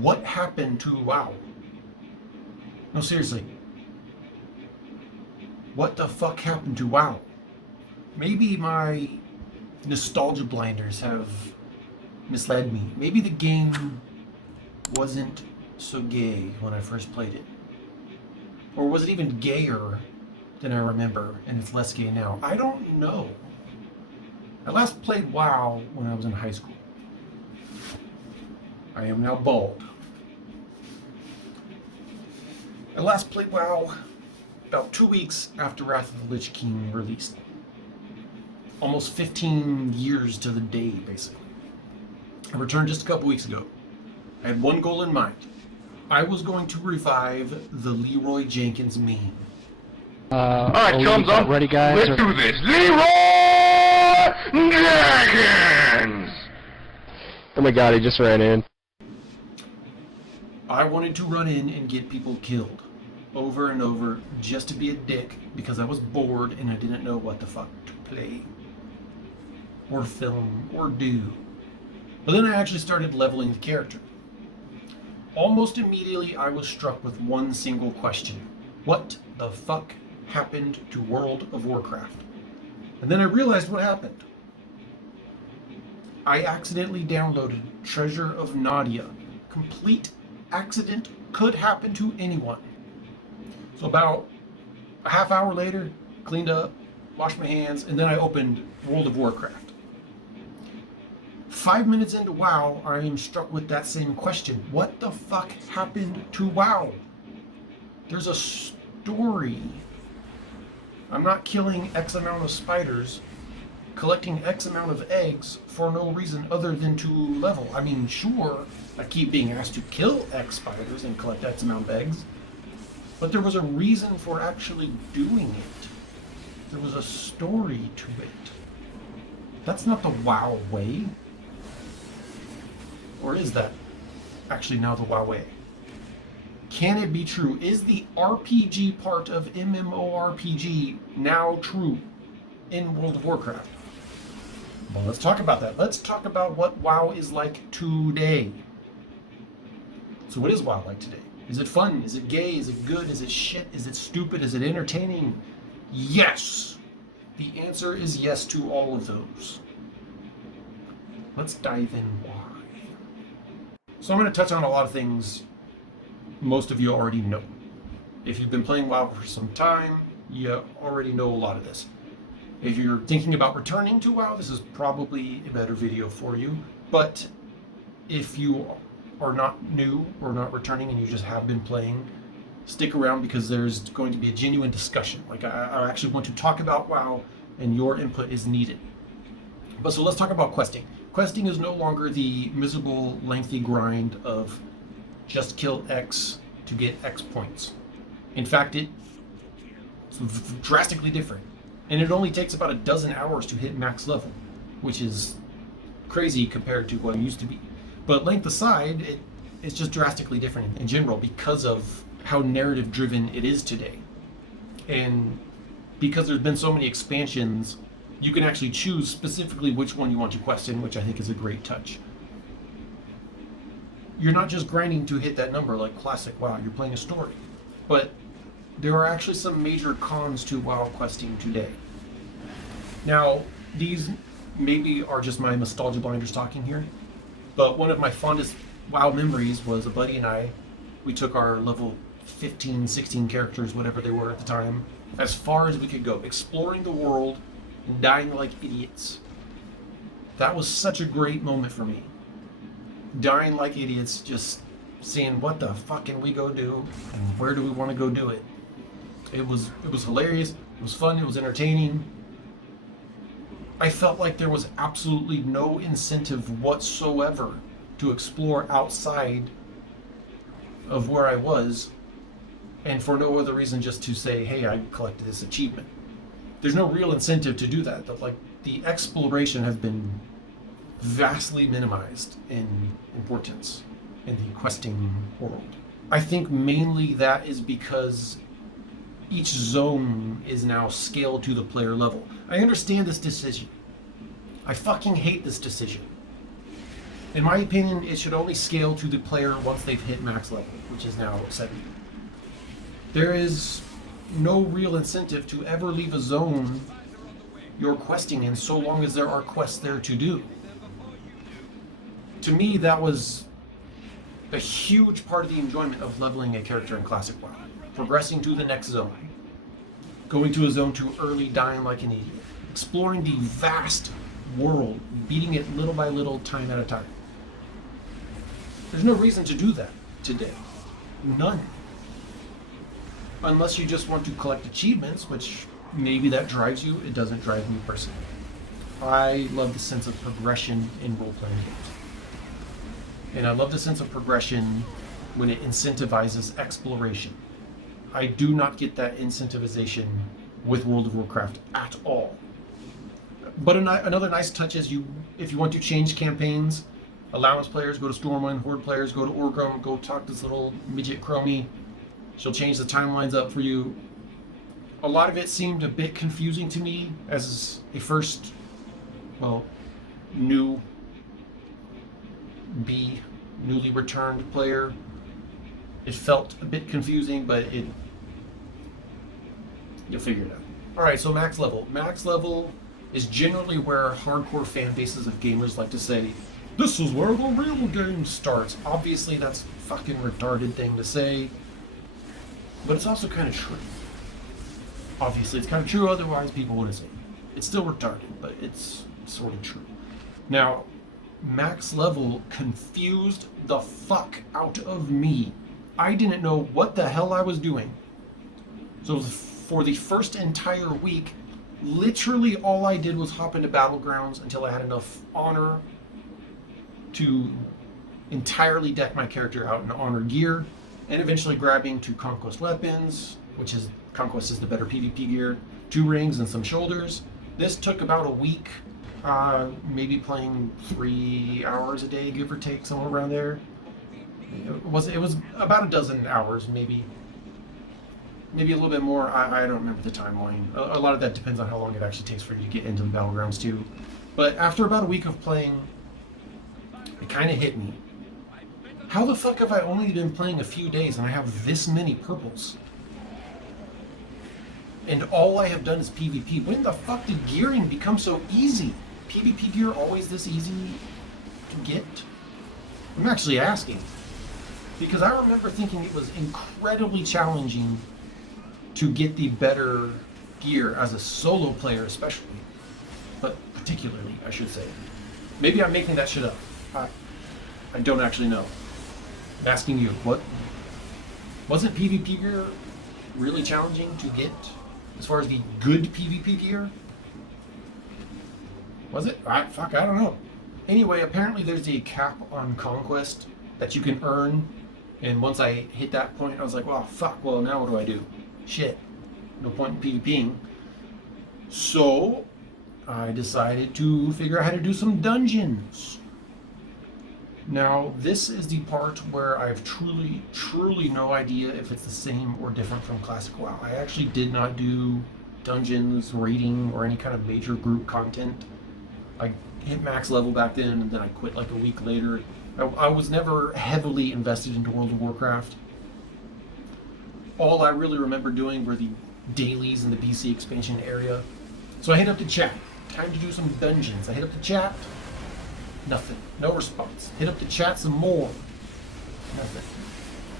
What happened to WoW? No, seriously. What the fuck happened to WoW? Maybe my nostalgia blinders have misled me. Maybe the game wasn't so gay when I first played it. Or was it even gayer than I remember and it's less gay now? I don't know. I last played WoW when I was in high school. I am now bald. I last played WoW about 2 weeks after Wrath of the Lich King released. Almost 15 years to the day, basically. I returned just a couple weeks ago. I had one goal in mind. I was going to revive the Leroy Jenkins meme. Alright, chums up. Ready, guys? Let's do this. Leroy Jenkins! Oh my god, he just ran in. I wanted to run in and get people killed over and over just to be a dick because I was bored and I didn't know what the fuck to play or film or do. But then I actually started leveling the character. Almost immediately I was struck with one single question. What the fuck happened to World of Warcraft? And then I realized what happened. I accidentally downloaded Treasure of Nadia. Complete accident, could happen to anyone. So about a half hour later, cleaned up, washed my hands, and then I opened World of Warcraft. 5 minutes into WoW, I am struck with that same question. What the fuck happened to WoW? There's a story. I'm not killing X amount of spiders, collecting X amount of eggs for no reason other than to level. I mean, sure, I keep being asked to kill X spiders and collect X amount of eggs, but there was a reason for actually doing it. There was a story to it. That's not the WoW way. Or is that actually now the WoW way? Can it be true? Is the RPG part of MMORPG now true in World of Warcraft? Well, let's talk about that. Let's talk about what WoW is like today. So what is WoW like today? Is it fun? Is it gay? Is it good? Is it shit? Is it stupid? Is it entertaining? Yes! The answer is yes to all of those. Let's dive in why. So I'm going to touch on a lot of things most of you already know. If you've been playing WoW for some time, you already know a lot of this. If you're thinking about returning to WoW, this is probably a better video for you. But if you are not new or not returning and you just have been playing, stick around because there's going to be a genuine discussion. Like I actually want to talk about WoW and your input is needed. But so let's talk about questing. Questing is no longer the miserable, lengthy grind of just kill X to get X points. In fact, it's drastically different. And it only takes about a dozen hours to hit max level, which is crazy compared to what it used to be. But length aside, it's just drastically different in general because of how narrative driven it is today. And because there's been so many expansions, you can actually choose specifically which one you want to quest in, which I think is a great touch. You're not just grinding to hit that number like classic WoW, you're playing a story. But there are actually some major cons to WoW questing today. Now, these maybe are just my nostalgia blinders talking here, but one of my fondest WoW memories was a buddy and I, we took our level 15, 16 characters, whatever they were at the time, as far as we could go, exploring the world and dying like idiots. That was such a great moment for me. Dying like idiots, just seeing what the fuck can we go do and where do we want to go do it. It was hilarious, it was fun, it was entertaining. I felt like there was absolutely no incentive whatsoever to explore outside of where I was, and for no other reason just to say, hey, I collected this achievement. There's no real incentive to do that. Like, the exploration has been vastly minimized in importance in the questing world. I think mainly that is because each zone is now scaled to the player level. I understand this decision. I fucking hate this decision. In my opinion, it should only scale to the player once they've hit max level, which is now 70. There is no real incentive to ever leave a zone you're questing in so long as there are quests there to do. To me, that was a huge part of the enjoyment of leveling a character in Classic WoW. Progressing to the next zone. Going to a zone too early, dying like an idiot. Exploring the vast world, beating it little by little, time at a time. There's no reason to do that today. None. Unless you just want to collect achievements, which maybe that drives you. It doesn't drive me personally. I love the sense of progression in role-playing games. And I love the sense of progression when it incentivizes exploration. I do not get that incentivization with World of Warcraft at all. But another nice touch is if you want to change campaigns, Allowance players go to Stormwind, Horde players go to Orgrim, go talk to this little midget Chromie. She'll change the timelines up for you. A lot of it seemed a bit confusing to me as a first, newly returned player. It felt a bit confusing, but you'll figure it out. Alright, so max level. Max level is generally where hardcore fan bases of gamers like to say, this is where the real game starts. Obviously, that's a fucking retarded thing to say, but it's also kind of true. Obviously, it's kind of true, otherwise people wouldn't say it. It's still retarded, but it's sort of true. Now, max level confused the fuck out of me. I didn't know what the hell I was doing. So for the first entire week, literally all I did was hop into Battlegrounds until I had enough honor to entirely deck my character out in honor gear, and eventually grabbing 2 conquest weapons, which is conquest is the better PvP gear, 2 rings and some shoulders. This took about a week, maybe playing 3 hours a day, give or take, somewhere around there. It was about a dozen hours, maybe a little bit more. I don't remember the timeline. A lot of that depends on how long it actually takes for you to get into the Battlegrounds too. But after about a week of playing, it kind of hit me. How the fuck have I only been playing a few days and I have this many purples? And all I have done is PvP. When the fuck did gearing become so easy? PvP gear always this easy to get? I'm actually asking. Because I remember thinking it was incredibly challenging to get the better gear as a solo player especially. But particularly, I should say. Maybe I'm making that shit up. I don't actually know. I'm asking you, what? Wasn't PvP gear really challenging to get as far as the good PvP gear? Was it? I don't know. Anyway, apparently there's a cap on Conquest that you can earn, and once I hit that point, I was like, well, fuck, well, now what do I do? Shit. No point in PvPing. So, I decided to figure out how to do some dungeons. Now, this is the part where I have truly no idea if it's the same or different from Classic WoW. I actually did not do dungeons, raiding, or any kind of major group content. I hit max level back then, and then I quit like a week later. I was never heavily invested into World of Warcraft. All I really remember doing were the dailies in the BC expansion area. So I hit up the chat. Time to do some dungeons. I hit up the chat. Nothing. No response. Hit up the chat some more. Nothing.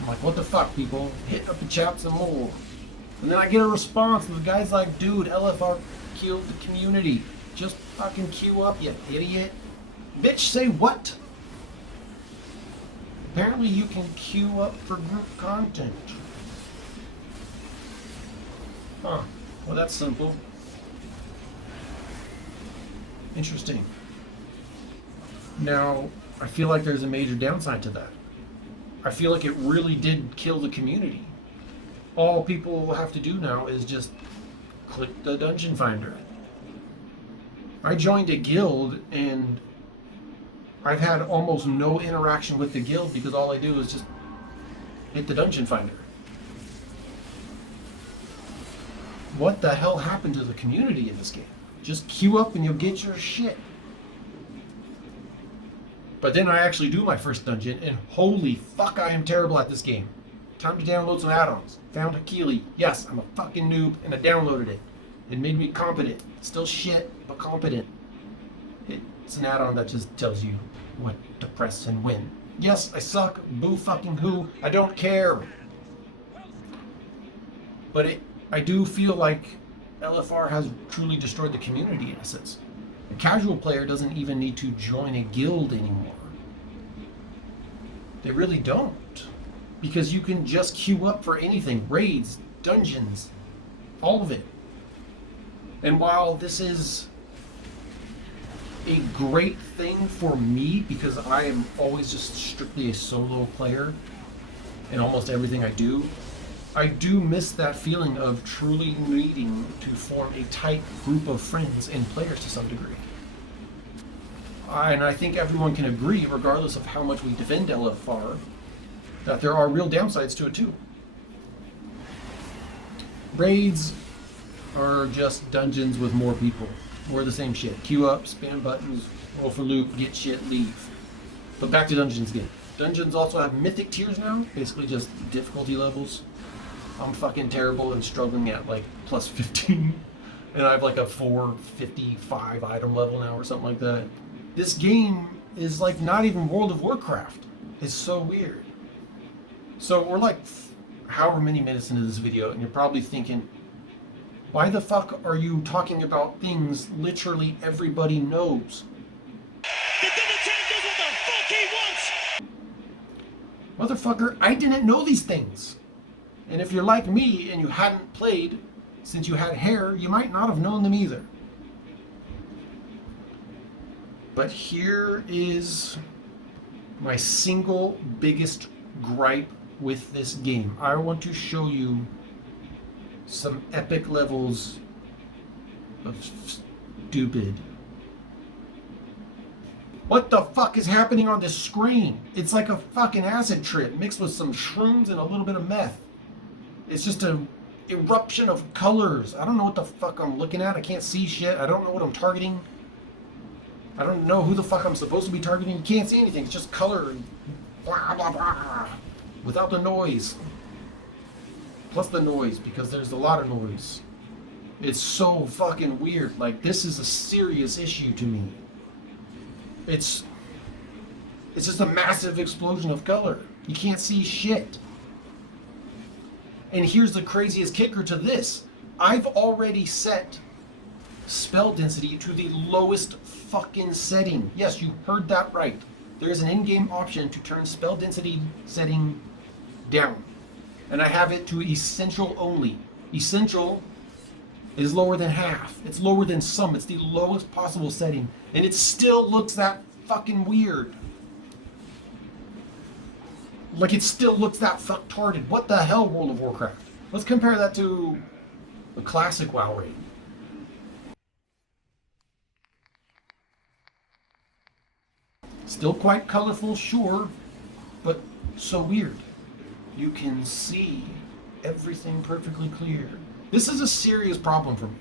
I'm like, what the fuck, people? Hit up the chat some more. And then I get a response, and the guy's like, dude, LFR killed the community. Just fucking queue up, you idiot. Bitch, say what? Apparently you can queue up for group content. Huh. Well, that's simple. Interesting. Now, I feel like there's a major downside to that. I feel like it really did kill the community. All people will have to do now is just click the dungeon finder. I joined a guild and I've had almost no interaction with the guild because all I do is just hit the dungeon finder. What the hell happened to the community in this game? Just queue up and you'll get your shit. But then I actually do my first dungeon, and holy fuck, I am terrible at this game. Time to download some add-ons. Found Hakili. Yes, I'm a fucking noob, and I downloaded it. It made me competent. Still shit, but competent. It's an add-on that just tells you what to press and when. Yes, I suck. Boo fucking who. I don't care. But I do feel like LFR has truly destroyed the community in a sense. A casual player doesn't even need to join a guild anymore. They really don't. Because you can just queue up for anything. Raids, dungeons, all of it. And while this is a great thing for me, because I am always just strictly a solo player in almost everything I do miss that feeling of truly needing to form a tight group of friends and players to some degree. And I think everyone can agree, regardless of how much we defend LFR, that there are real downsides to it too. Raids are just dungeons with more people. More of the same shit. Queue up, spam buttons, roll for loot, get shit, leave. But back to dungeons again. Dungeons also have mythic tiers now, basically just difficulty levels. I'm fucking terrible and struggling at like plus 15. And I have like a 455 item level now or something like that. This game is like not even World of Warcraft. It's so weird. So we're like however many minutes into this video, and you're probably thinking, why the fuck are you talking about things literally everybody knows? The Divinitarian does what the fuck he wants! Motherfucker, I didn't know these things. And if you're like me and you hadn't played since you had hair, you might not have known them either. But here is my single biggest gripe with this game. I want to show you some epic levels of stupid. What the fuck is happening on this screen? It's like a fucking acid trip mixed with some shrooms and a little bit of meth. It's just an eruption of colors. I don't know what the fuck I'm looking at. I can't see shit. I don't know what I'm targeting. I don't know who the fuck I'm supposed to be targeting. You can't see anything. It's just color and blah blah blah. Without the noise. Plus the noise, because there's a lot of noise. It's so fucking weird. Like, this is a serious issue to me. It's just a massive explosion of color. You can't see shit. And here's the craziest kicker to this. I've already set spell density to the lowest fucking setting. Yes, you heard that right. There is an in-game option to turn spell density setting down. And I have it to essential only. Essential is lower than half. It's lower than some. It's the lowest possible setting. And it still looks that fucking weird. Like, it still looks that fucktarded. What the hell, World of Warcraft? Let's compare that to the classic WoW raid. Still quite colorful, sure, but so weird. You can see everything perfectly clear. This is a serious problem for me.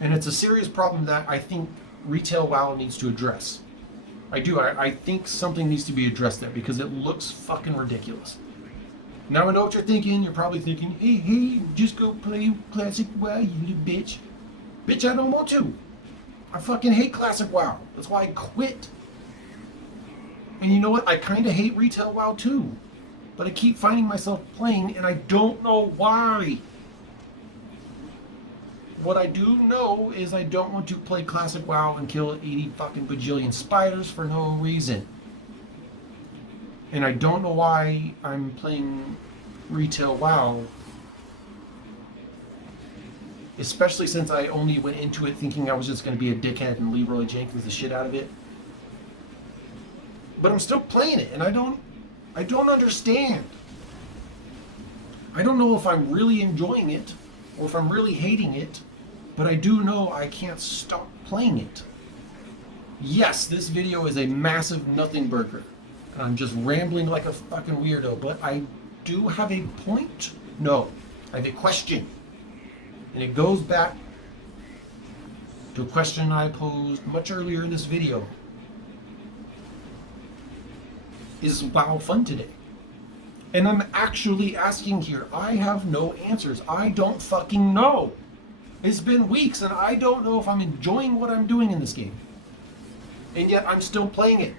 And it's a serious problem that I think retail WoW needs to address. I do. I think something needs to be addressed there because it looks fucking ridiculous. Now I know what you're thinking. You're probably thinking, hey, just go play Classic WoW, you little bitch. Bitch, I don't want to. I fucking hate Classic WoW. That's why I quit. And you know what? I kind of hate retail WoW too. But I keep finding myself playing and I don't know why. What I do know is I don't want to play Classic WoW and kill 80 fucking bajillion spiders for no reason. And I don't know why I'm playing retail WoW. Especially since I only went into it thinking I was just going to be a dickhead and Leroy Jenkins the shit out of it. But I'm still playing it and I don't understand. I don't know if I'm really enjoying it or if I'm really hating it, but I do know I can't stop playing it. Yes, this video is a massive nothing burger. And I'm just rambling like a fucking weirdo, but I do have a point. No, I have a question. And it goes back to a question I posed much earlier in this video. is WoW fun today? And I'm actually asking here. I have no answers. I don't fucking know. It's been weeks and I don't know if I'm enjoying what I'm doing in this game. And yet I'm still playing it.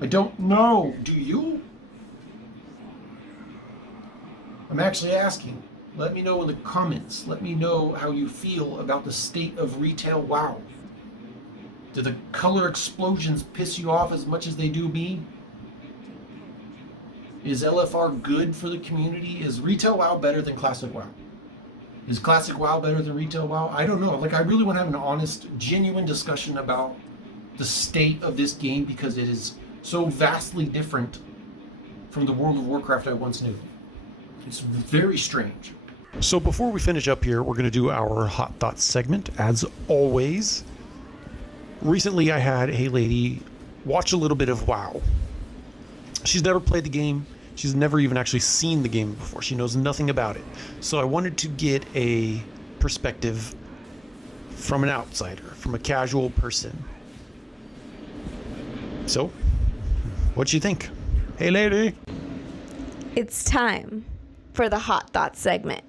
I don't know. Do you? I'm actually asking. Let me know in the comments. Let me know how you feel about the state of retail WoW. Do the color explosions piss you off as much as they do me? Is LFR good for the community? Is retail WoW better than classic WoW? Is classic WoW better than retail WoW? I don't know. Like, I really want to have an honest, genuine discussion about the state of this game because it is so vastly different from the World of Warcraft I once knew. It's very strange. So before we finish up here, we're going to do our Hot Thoughts segment. As always, recently I had a lady watch a little bit of WoW. She's never played the game. She's never even actually seen the game before. She knows nothing about it. So I wanted to get a perspective from an outsider, from a casual person. So, what'd you think? Hey, lady. It's time for the Hot Thoughts segment.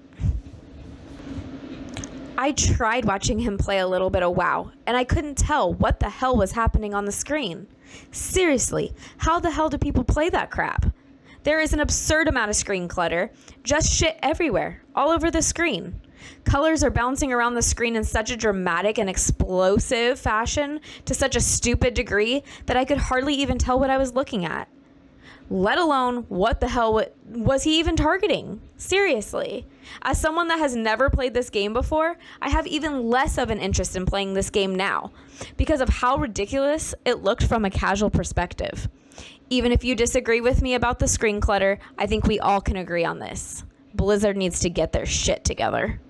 I tried watching him play a little bit of WoW, and I couldn't tell what the hell was happening on the screen. Seriously, how the hell do people play that crap? There is an absurd amount of screen clutter, just shit everywhere, all over the screen. Colors are bouncing around the screen in such a dramatic and explosive fashion to such a stupid degree that I could hardly even tell what I was looking at. Let alone, what the hell was he even targeting? Seriously. As someone that has never played this game before, I have even less of an interest in playing this game now because of how ridiculous it looked from a casual perspective. Even if you disagree with me about the screen clutter, I think we all can agree on this. Blizzard needs to get their shit together.